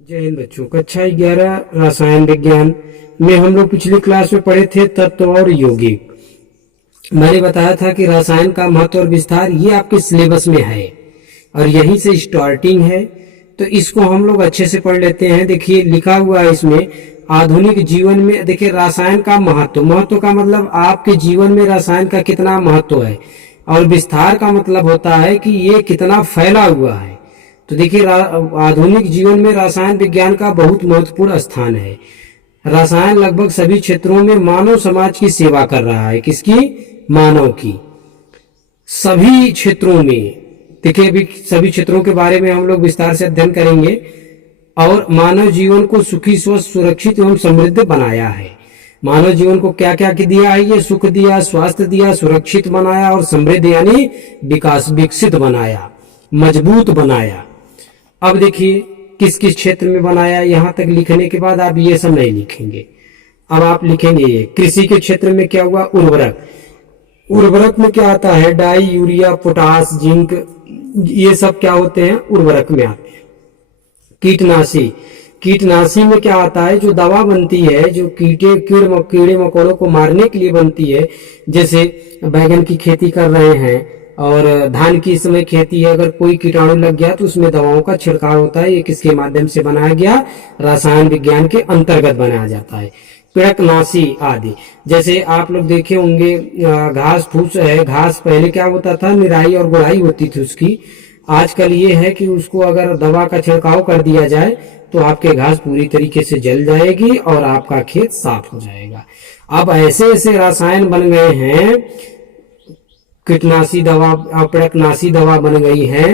जय हिंद बच्चों। कक्षा 11 रसायन विज्ञान में हम लोग पिछली क्लास में पढ़े थे तत्व और यौगिक। मैंने बताया था कि रसायन का महत्व और विस्तार ये आपके सिलेबस में है और यहीं से स्टार्टिंग है, तो इसको हम लोग अच्छे से पढ़ लेते हैं। देखिए लिखा हुआ है इसमें, आधुनिक जीवन में देखिए रसायन का महत्व। महत्व का मतलब आपके जीवन में रसायन का कितना महत्व है, और विस्तार का मतलब होता है कि ये कितना फैला हुआ है। तो देखिए आधुनिक जीवन में रसायन विज्ञान का बहुत महत्वपूर्ण स्थान है। रसायन लगभग सभी क्षेत्रों में मानव समाज की सेवा कर रहा है। किसकी? मानव की। सभी क्षेत्रों में देखिए, अभी सभी क्षेत्रों के बारे में हम लोग विस्तार से अध्ययन करेंगे। और मानव जीवन को सुखी, स्वस्थ, सुरक्षित एवं समृद्ध बनाया है। मानव जीवन को क्या क्या दिया है? ये सुख दिया, स्वास्थ्य दिया, सुरक्षित बनाया और समृद्ध यानी विकास, विकसित बनाया, मजबूत बनाया। अब देखिए किस किस क्षेत्र में बनाया। यहां तक लिखने के बाद आप ये सब नहीं लिखेंगे, अब आप लिखेंगे ये कृषि के क्षेत्र में क्या हुआ? उर्वरक। उर्वरक में क्या आता है? डाई, यूरिया, पोटास, जिंक, ये सब क्या होते हैं? उर्वरक में आते हैं। कीटनाशी, कीटनाशी में क्या आता है? जो दवा बनती है, जो कीड़े मकोड़ों को मारने के लिए बनती है। जैसे बैगन की खेती कर रहे हैं और धान की इस समय खेती है, अगर कोई कीटाणु लग गया तो उसमें दवाओं का छिड़काव होता है। ये किसके माध्यम से बनाया गया? रसायन विज्ञान के अंतर्गत बनाया जाता है। पीड़कनाशी आदि, जैसे आप लोग देखे होंगे घास फूस है, घास पहले क्या होता था? निराई और गुड़ाई होती थी उसकी। आजकल ये है कि उसको अगर दवा का छिड़काव कर दिया जाए तो आपके घास पूरी तरीके से जल जाएगी और आपका खेत साफ हो जाएगा। अब ऐसे ऐसे रसायन बन गए हैं, कीटनाशी दवा, पीड़कनाशी दवा बन गई है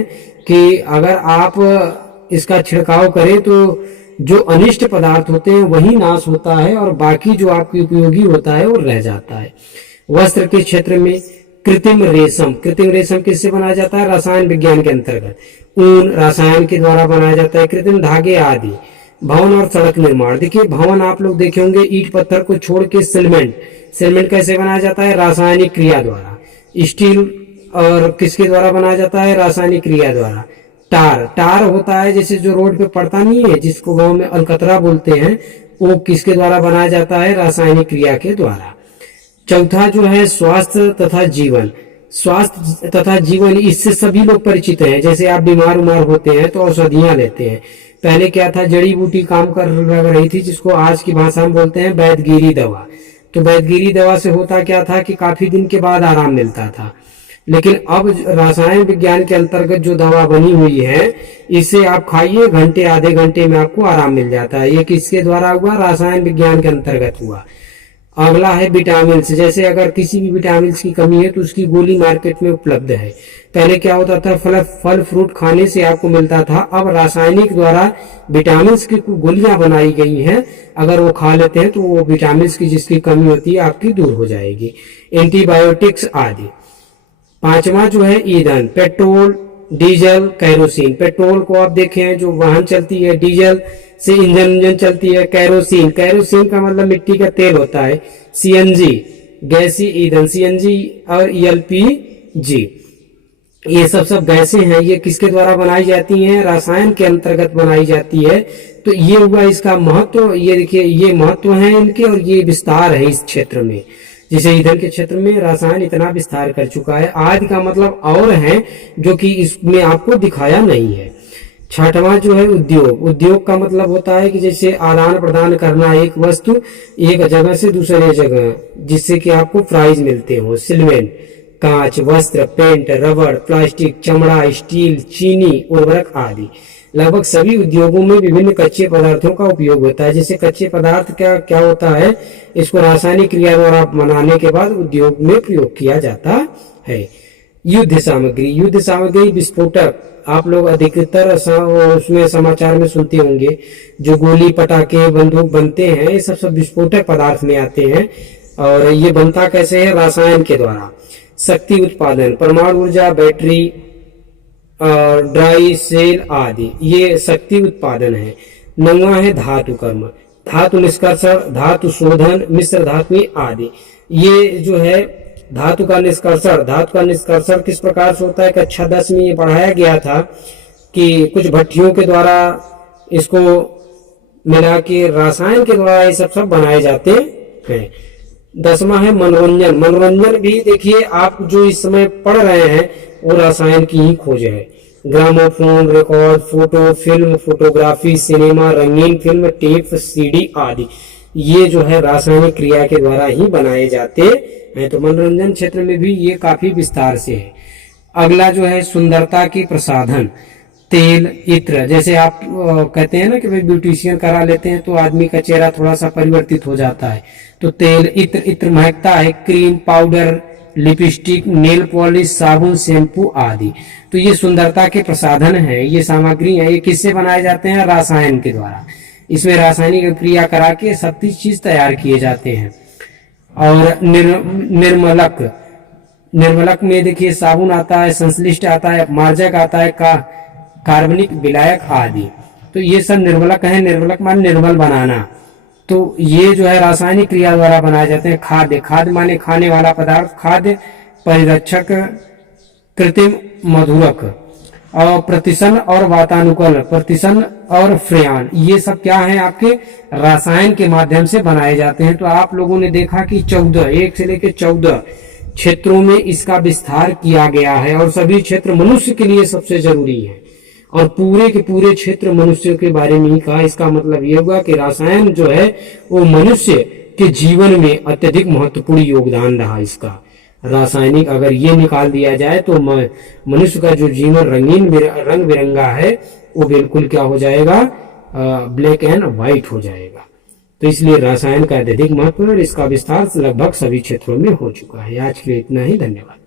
कि अगर आप इसका छिड़काव करें तो जो अनिष्ट पदार्थ होते हैं वही नाश होता है और बाकी जो आपकी उपयोगी होता है वो रह जाता है। वस्त्र के क्षेत्र में कृत्रिम रेशम, कृत्रिम रेशम किससे बनाया जाता है? रसायन विज्ञान के अंतर्गत। ऊन रसायन के द्वारा बनाया जाता है। कृत्रिम धागे आदि। भवन और सड़क निर्माण, देखिए भवन आप लोग देखे होंगे, ईंट पत्थर को छोड़ के सीमेंट, सीमेंट कैसे बनाया जाता है? रासायनिक क्रिया द्वारा। स्टील और किसके द्वारा बनाया जाता है? रासायनिक क्रिया द्वारा। टार, टार होता है जैसे जो रोड पे पड़ता नहीं है, जिसको गांव में अलकतरा बोलते हैं, वो किसके द्वारा बनाया जाता है? रासायनिक क्रिया के द्वारा। चौथा जो है स्वास्थ्य तथा जीवन। स्वास्थ्य तथा जीवन, इससे सभी लोग परिचित हैं। जैसे आप बीमार उमार होते हैं तो औषधियां लेते हैं। पहले क्या था? जड़ी बूटी काम कर रही थी, जिसको आज की भाषा में बोलते हैं वैद्यगिरी दवा। तो वैद्यगिरी दवा से होता क्या था कि काफी दिन के बाद आराम मिलता था। लेकिन अब रसायन विज्ञान के अंतर्गत जो दवा बनी हुई है, इसे आप खाइए, घंटे आधे घंटे में आपको आराम मिल जाता है। ये किसके द्वारा हुआ? रसायन विज्ञान के अंतर्गत हुआ। अगला है विटामिन। जैसे अगर किसी भी विटामिन की कमी है तो उसकी गोली मार्केट में उपलब्ध है। पहले क्या होता था? फल फ्रूट खाने से आपको मिलता था। अब रासायनिक द्वारा विटामिन की गोलियां बनाई गई हैं, अगर वो खा लेते हैं तो वो विटामिन की जिसकी कमी होती है आपकी दूर हो जाएगी। एंटीबायोटिक्स आदि। पांचवा जो है ईंधन, पेट्रोल, डीजल, कैरोसिन। पेट्रोल को आप देखें जो वाहन चलती है, डीजल से इंजन चलती है। कैरोसिन, कैरोसिन का मतलब मिट्टी का तेल होता है। सीएनजी, गैसीय ईंधन, सीएनजी और एलपीजी, ये सब गैसें हैं। ये किसके द्वारा बनाई जाती हैं? रसायन के अंतर्गत बनाई जाती है। तो ये हुआ इसका महत्व। ये देखिए, ये महत्व है इनके और ये विस्तार है इस क्षेत्र में। जैसे ईंधन के क्षेत्र में रसायन इतना विस्तार कर चुका है। आदि का मतलब और है जो कि इसमें आपको दिखाया नहीं है। छठवां जो है उद्योग। उद्योग का मतलब होता है कि जैसे आदान प्रदान करना एक वस्तु एक जगह से दूसरे जगह, जिससे कि आपको प्राइज मिलते हो। सीमेंट, कांच, वस्त्र, पेंट, रबड़, प्लास्टिक, चमड़ा, स्टील, चीनी, उर्वरक आदि। लगभग सभी उद्योगों में विभिन्न कच्चे पदार्थों का उपयोग होता है। जैसे कच्चे पदार्थ क्या होता है? इसको रासायनिक क्रिया द्वारा बनाने के बाद उद्योग में प्रयोग किया जाता है। युद्ध सामग्री, युद्ध सामग्री विस्फोटक, आप लोग अधिकतर उसमें समाचार में सुनते होंगे, जो गोली, पटाखे, बंदूक बनते हैं, ये सब विस्फोटक पदार्थ में आते हैं। और ये बनता कैसे है? रासायन के द्वारा। शक्ति उत्पादन, परमाणु ऊर्जा, बैटरी, ड्राई सेल आदि, ये शक्ति उत्पादन है। नौवां है धातु कर्म, धातु निष्कर्षण, धातु शोधन, मिश्र धातु आदि। ये जो है धातु का निष्कर्षण, धातु का निष्कर्षण किस प्रकार से होता है? कक्षा 10 में ये पढ़ाया गया था कि कुछ भट्टियों के द्वारा इसको मिला के रसायन के द्वारा ये सब बनाए जाते हैं। 10वां है मनोरंजन। मनोरंजन भी देखिए आप जो इस समय पढ़ रहे हैं वो रसायन की ही खोज है। Gramophone, record, photo, film, photography, cinema, रंगीन फिल्म, टेप, सीडी आदि ये जो है रासायनिक क्रिया के द्वारा ही बनाए जाते हैं। तो मनोरंजन क्षेत्र में भी ये काफी विस्तार से है। अगला जो है सुंदरता के प्रसाधन, तेल, इत्र। जैसे आप कहते हैं ना कि भाई ब्यूटिशियन करा लेते हैं तो आदमी का चेहरा थोड़ा सा परिवर्तित हो जाता है, तो तेल, इत्र, इत्र महकता है, cream, powder, lipstick, nail polish, साबुन, शैम्पू आदि। तो ये सुंदरता के प्रसाधन है, ये सामग्री है। ये किससे बनाए जाते हैं? रासायन के द्वारा। इसमें रासायनिक क्रिया करा के सब चीज तैयार किए जाते हैं। और निर्मलक, निर्मलक में देखिए साबुन आता है, संश्लिष्ट आता है, मार्जक आता है, कार्बनिक विलायक आदि। तो ये सब निर्मलक है। निर्मलक माने निर्मल बनाना। तो ये जो है रासायनिक क्रिया द्वारा बनाए जाते हैं। खाद्य, खाद्य माने खाने वाला पदार्थ, खाद्य, परिरक्षक, कृत्रिम मधुरक, और प्रतिशन और वातानुकूल, प्रतिशन और फ्रेयान, ये सब क्या है? आपके रसायन के माध्यम से बनाए जाते हैं। तो आप लोगों ने देखा कि 14, 1 से लेकर 14 क्षेत्रों में इसका विस्तार किया गया है, और सभी क्षेत्र मनुष्य के लिए सबसे जरूरी है, और पूरे के पूरे क्षेत्र मनुष्य के बारे में ही कहा। इसका मतलब ये हुआ कि रसायन जो है वो मनुष्य के जीवन में अत्यधिक महत्वपूर्ण योगदान रहा इसका। रासायनिक अगर ये निकाल दिया जाए तो मनुष्य का जो जीवन रंग बिरंगा है वो बिल्कुल क्या हो जाएगा? ब्लैक एंड व्हाइट हो जाएगा। तो इसलिए रसायन का अत्यधिक महत्व और इसका विस्तार लगभग सभी क्षेत्रों में हो चुका है। आज के लिए इतना ही, धन्यवाद।